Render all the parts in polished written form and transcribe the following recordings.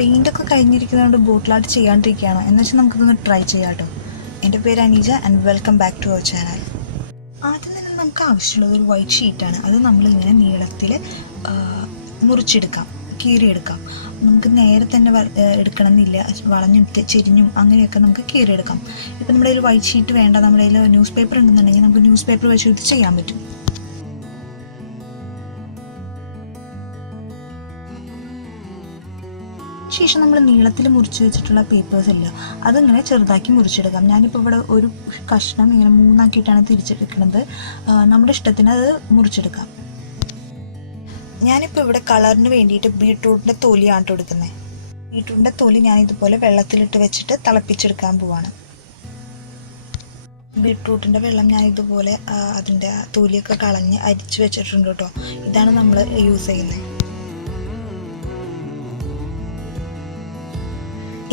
പെയിൻ്റൊക്കെ കഴിഞ്ഞിരിക്കുന്നതുകൊണ്ട് bottle art ചെയ്യാണ്ടിരിക്കുകയാണ് എന്ന് വെച്ചാൽ നമുക്കിതൊന്ന് ട്രൈ ചെയ്യാം കേട്ടോ. എൻ്റെ പേര് Aneeja and welcome back to our channel. ആദ്യം തന്നെ നമുക്ക് ആവശ്യമുള്ളത് ഒരു വൈറ്റ് ഷീറ്റാണ്. അത് നമ്മളിങ്ങനെ നീളത്തിൽ മുറിച്ചെടുക്കാം, കീറിയെടുക്കാം. നമുക്ക് നേരെ തന്നെ എടുക്കണമെന്നില്ല, വളഞ്ഞും ചെരിഞ്ഞും അങ്ങനെയൊക്കെ നമുക്ക് കീറിയെടുക്കാം. ഇപ്പം നമ്മുടെ കയ്യിൽ വൈറ്റ് ഷീറ്റ് വേണ്ട, നമ്മുടെ കയ്യിൽ ന്യൂസ് പേപ്പർ ഉണ്ടെന്നുണ്ടെങ്കിൽ നമുക്ക് ന്യൂസ് പേപ്പർ വെച്ച് ഇത് ചെയ്യാൻ പറ്റും. ശേഷം നമ്മൾ നീളത്തിൽ മുറിച്ച് വെച്ചിട്ടുള്ള പേപ്പേഴ്സ് ഇല്ല, അതിങ്ങനെ ചെറുതാക്കി മുറിച്ചെടുക്കാം. ഞാനിപ്പോൾ ഇവിടെ ഒരു കഷ്ണം ഇങ്ങനെ മൂന്നാക്കിയിട്ടാണ് തിരിച്ചെടുക്കുന്നത്. നമ്മുടെ ഇഷ്ടത്തിന് അത് മുറിച്ചെടുക്കാം. ഞാനിപ്പോൾ ഇവിടെ കളറിന് വേണ്ടിയിട്ട് ബീട്രൂട്ടിൻ്റെ തൊലിയാണ് എടുക്കുന്നത്. ബീട്രൂട്ടിൻ്റെ തൊലി ഞാൻ ഇതുപോലെ വെള്ളത്തിലിട്ട് വെച്ചിട്ട് തിളപ്പിച്ചെടുക്കാൻ പോവാണ്. ബീട്രൂട്ടിൻ്റെ വെള്ളം ഞാൻ ഇതുപോലെ അതിൻ്റെ തൊലിയൊക്കെ കളഞ്ഞ് അരിച്ച് വെച്ചിട്ടുണ്ട് കേട്ടോ. ഇതാണ് നമ്മൾ യൂസ് ചെയ്യുന്നത്.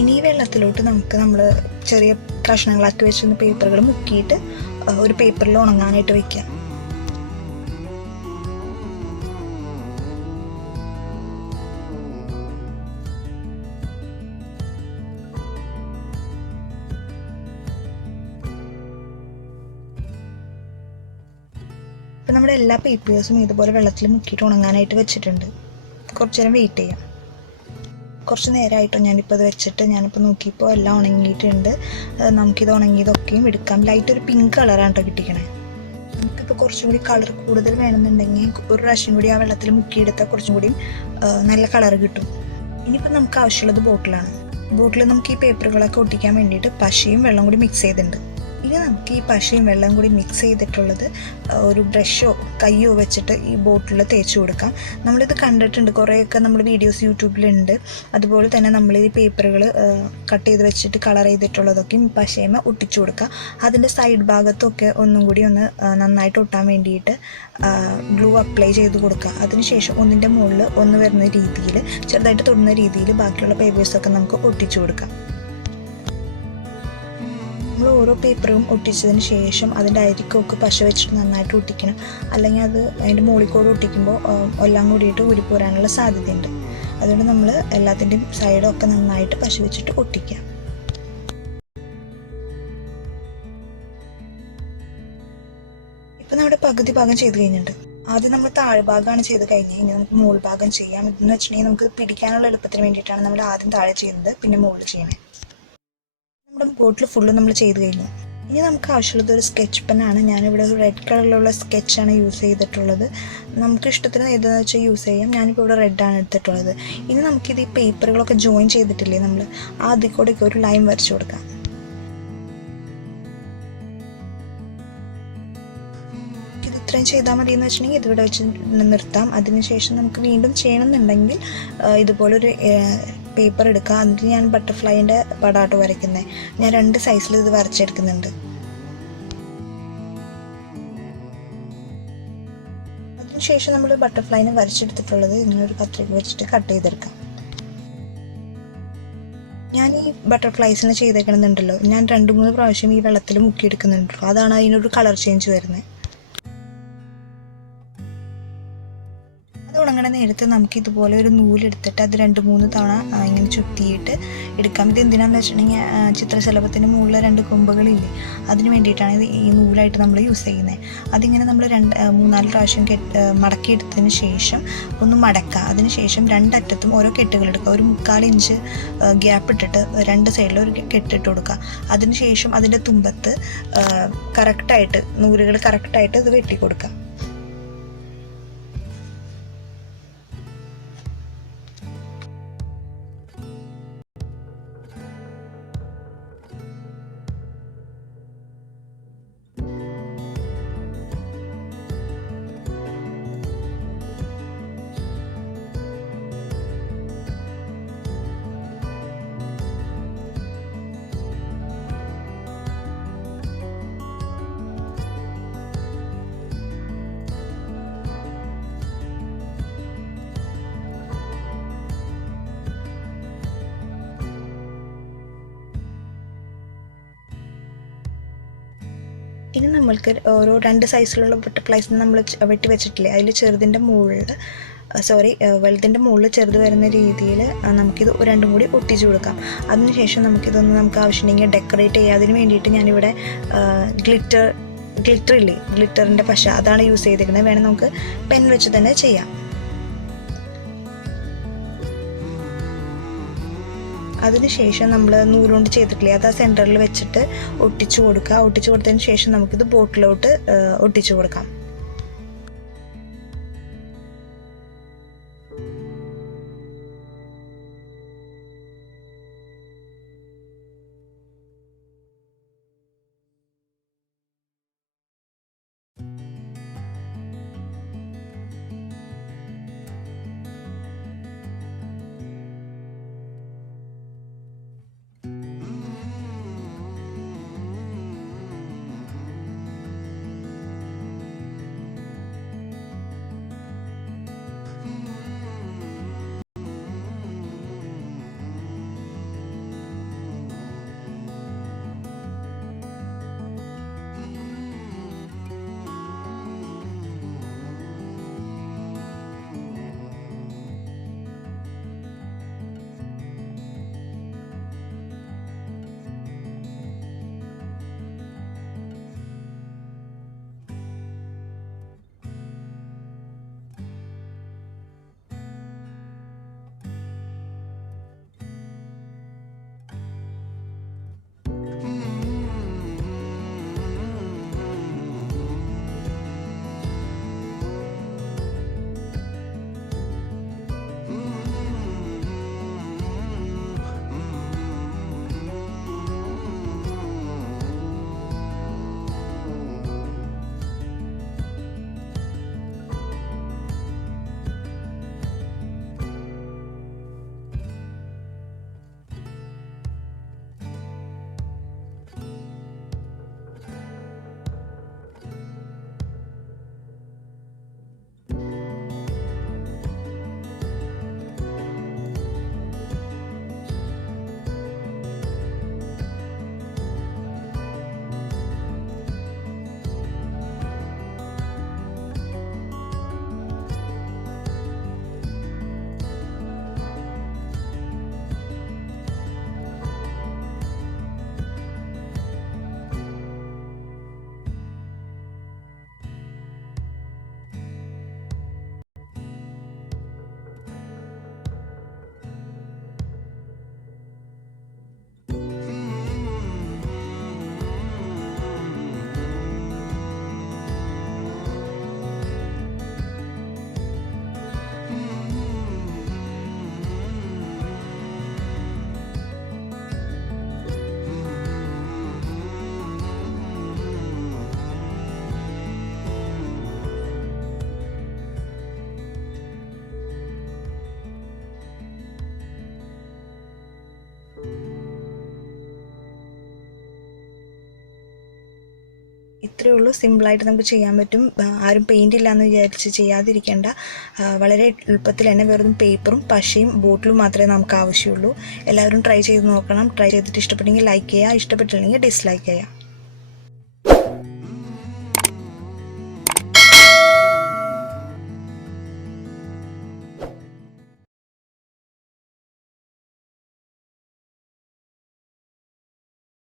ഇനി ഈ വെള്ളത്തിലോട്ട് നമ്മൾ ചെറിയ കഷ്ണങ്ങളാക്കി വെച്ചിരുന്ന പേപ്പറുകൾ മുക്കിയിട്ട് ഒരു പേപ്പറിൽ ഉണങ്ങാനായിട്ട് വയ്ക്കാം. ഇപ്പം നമ്മുടെ എല്ലാ പേപ്പേഴ്സും ഇതുപോലെ വെള്ളത്തിൽ മുക്കിയിട്ട് ഉണങ്ങാനായിട്ട് വെച്ചിട്ടുണ്ട്. കുറച്ച് നേരം വെയിറ്റ് ചെയ്യാം. കുറച്ച് നേരമായിട്ടോ ഞാനിപ്പോൾ അത് വെച്ചിട്ട് ഞാനിപ്പോൾ നോക്കിയപ്പോൾ എല്ലാം ഉണങ്ങിയിട്ടുണ്ട്. നമുക്കിത് ഉണങ്ങിയതൊക്കെയും എടുക്കാം. ലൈറ്റ് ഒരു പിങ്ക് കളറാണ് കേട്ടോ കിട്ടിക്കണേ. നമുക്കിപ്പോൾ കുറച്ചും കൂടി കളർ കൂടുതൽ വേണമെന്നുണ്ടെങ്കിൽ ഒരു പ്രാവശ്യം കൂടി ആ വെള്ളത്തിൽ മുക്കിയെടുത്താൽ കുറച്ചും കൂടി നല്ല കളർ കിട്ടും. ഇനിയിപ്പോൾ നമുക്ക് ആവശ്യമുള്ളത് ബോട്ടിലാണ്. ബോട്ടിൽ നമുക്ക് ഈ പേപ്പറുകളൊക്കെ ഒട്ടിക്കാൻ വേണ്ടിയിട്ട് പശയും വെള്ളം കൂടി മിക്സ് ചെയ്തിട്ടുണ്ട്. ഇനി നമുക്ക് ഈ പശയും വെള്ളം കൂടി മിക്സ് ചെയ്തിട്ടുള്ളത് ഒരു ബ്രഷോ കയ്യോ വെച്ചിട്ട് ഈ ബോട്ടിൽ തേച്ച് കൊടുക്കാം. നമ്മളിത് കണ്ടിട്ടുണ്ട്, കുറേയൊക്കെ നമ്മൾ വീഡിയോസ് യൂട്യൂബിലുണ്ട്. അതുപോലെ തന്നെ നമ്മൾ ഈ പേപ്പറുകൾ കട്ട് ചെയ്ത് വെച്ചിട്ട് കളർ ചെയ്തിട്ടുള്ളതൊക്കെയും പശയമ ഒട്ടിച്ചു കൊടുക്കുക. അതിൻ്റെ സൈഡ് ഭാഗത്തൊക്കെ ഒന്നും കൂടി ഒന്ന് നന്നായിട്ട് ഒട്ടാൻ വേണ്ടിയിട്ട് ഗ്ലൂ അപ്ലൈ ചെയ്ത് കൊടുക്കുക. അതിനുശേഷം ഒന്നിൻ്റെ മുകളിൽ ഒന്ന് വരുന്ന രീതിയിൽ, ചെറുതായിട്ട് തൊടുന്ന രീതിയിൽ ബാക്കിയുള്ള പേപ്പേഴ്സൊക്കെ നമുക്ക് ഒട്ടിച്ചു കൊടുക്കാം. നമ്മൾ ഓരോ പേപ്പറും ഒട്ടിച്ചതിന് ശേഷം അതിൻ്റെ അരിക്കൊക്കെ പശ വെച്ചിട്ട് നന്നായിട്ട് ഒട്ടിക്കണം. അല്ലെങ്കിൽ അത് അതിൻ്റെ മുകളിൽ ഒട്ടിക്കുമ്പോൾ എല്ലാം കൂടിയിട്ട് ഊരിപ്പോരാനുള്ള സാധ്യതയുണ്ട്. അതുകൊണ്ട് നമ്മൾ എല്ലാത്തിൻ്റെയും സൈഡൊക്കെ നന്നായിട്ട് പശ വെച്ചിട്ട് ഒട്ടിക്കാം. ഇപ്പം നമ്മുടെ പകുതി ഭാഗം ചെയ്ത് കഴിഞ്ഞിട്ടുണ്ട്. ആദ്യം നമ്മൾ താഴ്ഭാഗമാണ് ചെയ്ത് കഴിഞ്ഞ് ഇനി നമുക്ക് മുകൾ ഭാഗം ചെയ്യാം. ഇതെന്ന് വെച്ചിട്ടുണ്ടെങ്കിൽ നമുക്ക് പിടിക്കാനുള്ള എളുപ്പത്തിന് വേണ്ടിയിട്ടാണ് നമ്മൾ ആദ്യം താഴെ ചെയ്യുന്നത്, പിന്നെ മുകളിൽ ചെയ്യണേ. നമ്മുടെ ബോട്ടിൽ ഫുള്ള് നമ്മൾ ചെയ്ത് കഴിഞ്ഞു. ഇനി നമുക്ക് ആവശ്യമുള്ളത് ഒരു സ്കെച്ച് പെന്നാണ്. ഞാനിവിടെ ഒരു റെഡ് കളറിലുള്ള സ്കെച്ചാണ് യൂസ് ചെയ്തിട്ടുള്ളത്. നമുക്ക് ഇഷ്ടത്തിന് ഏതാണെന്ന് വെച്ചാൽ യൂസ് ചെയ്യാം. ഞാനിപ്പോൾ ഇവിടെ റെഡാണ് എടുത്തിട്ടുള്ളത്. ഇനി നമുക്കിത് ഈ പേപ്പറുകളൊക്കെ ജോയിൻ ചെയ്തിട്ടില്ലേ, നമ്മൾ അതിൽ കൂടെയൊക്കെ ഒരു ലൈൻ വരച്ചു കൊടുക്കാം. ഇത് ഇത്രയും ചെയ്താൽ മതി എന്ന് വെച്ചിട്ടുണ്ടെങ്കിൽ ഇതിവിടെ വെച്ച് നിർത്താം. അതിനുശേഷം നമുക്ക് വീണ്ടും ചെയ്യണമെന്നുണ്ടെങ്കിൽ ഇതുപോലൊരു പേപ്പർ എടുക്കുക. അതിൽ ഞാൻ ബട്ടർഫ്ലൈൻ്റെ പടാട്ടോ വരയ്ക്കുന്നത്. ഞാൻ 2 സൈസിൽ ഇത് വരച്ചെടുക്കുന്നുണ്ട്. അതിനുശേഷം നമ്മൾ ബട്ടർഫ്ലൈനെ വരച്ചെടുത്തിട്ടുള്ളത് ഇങ്ങനൊരു കത്രിക വെച്ചിട്ട് കട്ട് ചെയ്തെടുക്കാം. ഞാൻ ഈ ബട്ടർഫ്ലൈസിനെ ചെയ്തേക്കണമെന്നുണ്ടല്ലോ, ഞാൻ 2-3 പ്രാവശ്യം ഈ വെള്ളത്തിൽ മുക്കിയെടുക്കുന്നുണ്ടല്ലോ. അതാണ് അതിനൊരു കളർ ചേഞ്ച് വരുന്നത്. ഉണങ്ങണ നേരത്ത് നമുക്ക് ഇതുപോലെ ഒരു നൂലെടുത്തിട്ട് അത് 2-3 തവണ ഇങ്ങനെ ചുറ്റിയിട്ട് എടുക്കാം. ഇത് എന്തിനാണെന്ന് വെച്ചിട്ടുണ്ടെങ്കിൽ ചിത്രശലഭത്തിൻ്റെ മുകളിൽ 2 കൊമ്പുകളില്ലേ, അതിന് വേണ്ടിയിട്ടാണ് ഇത് ഈ നൂലായിട്ട് നമ്മൾ യൂസ് ചെയ്യുന്നത്. അതിങ്ങനെ നമ്മൾ 3-4 പ്രാവശ്യം മടക്കിയെടുത്തതിന് ശേഷം ഒന്ന് മടക്കുക. അതിന് ശേഷം 2 അറ്റത്തും ഓരോ കെട്ടുകൾ എടുക്കുക. ഒരു 3/4 ഇഞ്ച് ഗ്യാപ്പ് ഇട്ടിട്ട് 2 സൈഡിലും ഒരു കെട്ടിട്ട് കൊടുക്കുക. അതിനുശേഷം അതിൻ്റെ തുമ്പത്ത് കറക്റ്റായിട്ട് നൂലുകൾ കറക്റ്റായിട്ട് ഇത് വെട്ടിക്കൊടുക്കുക. ഇനി നമ്മൾക്ക് ഓരോ 2 സൈസിലുള്ള ബട്ടർഫ്ലൈസിന് നമ്മൾ വെട്ടി വെച്ചിട്ടില്ലേ, അതിൽ ചെറുതിൻ്റെ മുകളിൽ വലുതിൻ്റെ മുകളിൽ ചെറുത് വരുന്ന രീതിയിൽ നമുക്കിത് രണ്ടും കൂടി ഒട്ടിച്ചു കൊടുക്കാം. അതിനുശേഷം നമുക്ക് ആവശ്യമുണ്ടെങ്കിൽ ഡെക്കറേറ്റ് ചെയ്യുക. അതിന് വേണ്ടിയിട്ട് ഞാനിവിടെ ഗ്ലിറ്ററിൻ്റെ പശ അതാണ് യൂസ് ചെയ്തിരിക്കുന്നത്. വേണമെങ്കിൽ നമുക്ക് പെൻ വെച്ച് തന്നെ ചെയ്യാം. അതിനുശേഷം നമ്മൾ നൂലുകൊണ്ട് ചെയ്തിട്ടില്ലേ, അത് ആ സെൻറ്ററിൽ വെച്ചിട്ട് ഒട്ടിച്ചു കൊടുക്കുക. ഒട്ടിച്ചു കൊടുത്തതിന് ശേഷം നമുക്കിത് ബോട്ടിലോട്ട് ഒട്ടിച്ചു കൊടുക്കാം. ഇത്രയേ ഉള്ളൂ. സിമ്പിളായിട്ട് നമുക്ക് ചെയ്യാൻ പറ്റും. ആരും പെയിൻ്റ് ഇല്ലയെന്ന് വിചാരിച്ച് ചെയ്യാതിരിക്കേണ്ട. വളരെ എളുപ്പത്തിൽ തന്നെ വെറും പേപ്പറും പശയും ബോട്ടിലും മാത്രമേ നമുക്ക് ആവശ്യമുള്ളൂ. എല്ലാവരും ട്രൈ ചെയ്ത് നോക്കണം. ട്രൈ ചെയ്തിട്ട് ഇഷ്ടപ്പെട്ടെങ്കിൽ ലൈക്ക് ചെയ്യുക, ഇഷ്ടപ്പെട്ടില്ലെങ്കിൽ ഡിസ്ലൈക്ക് ചെയ്യുക.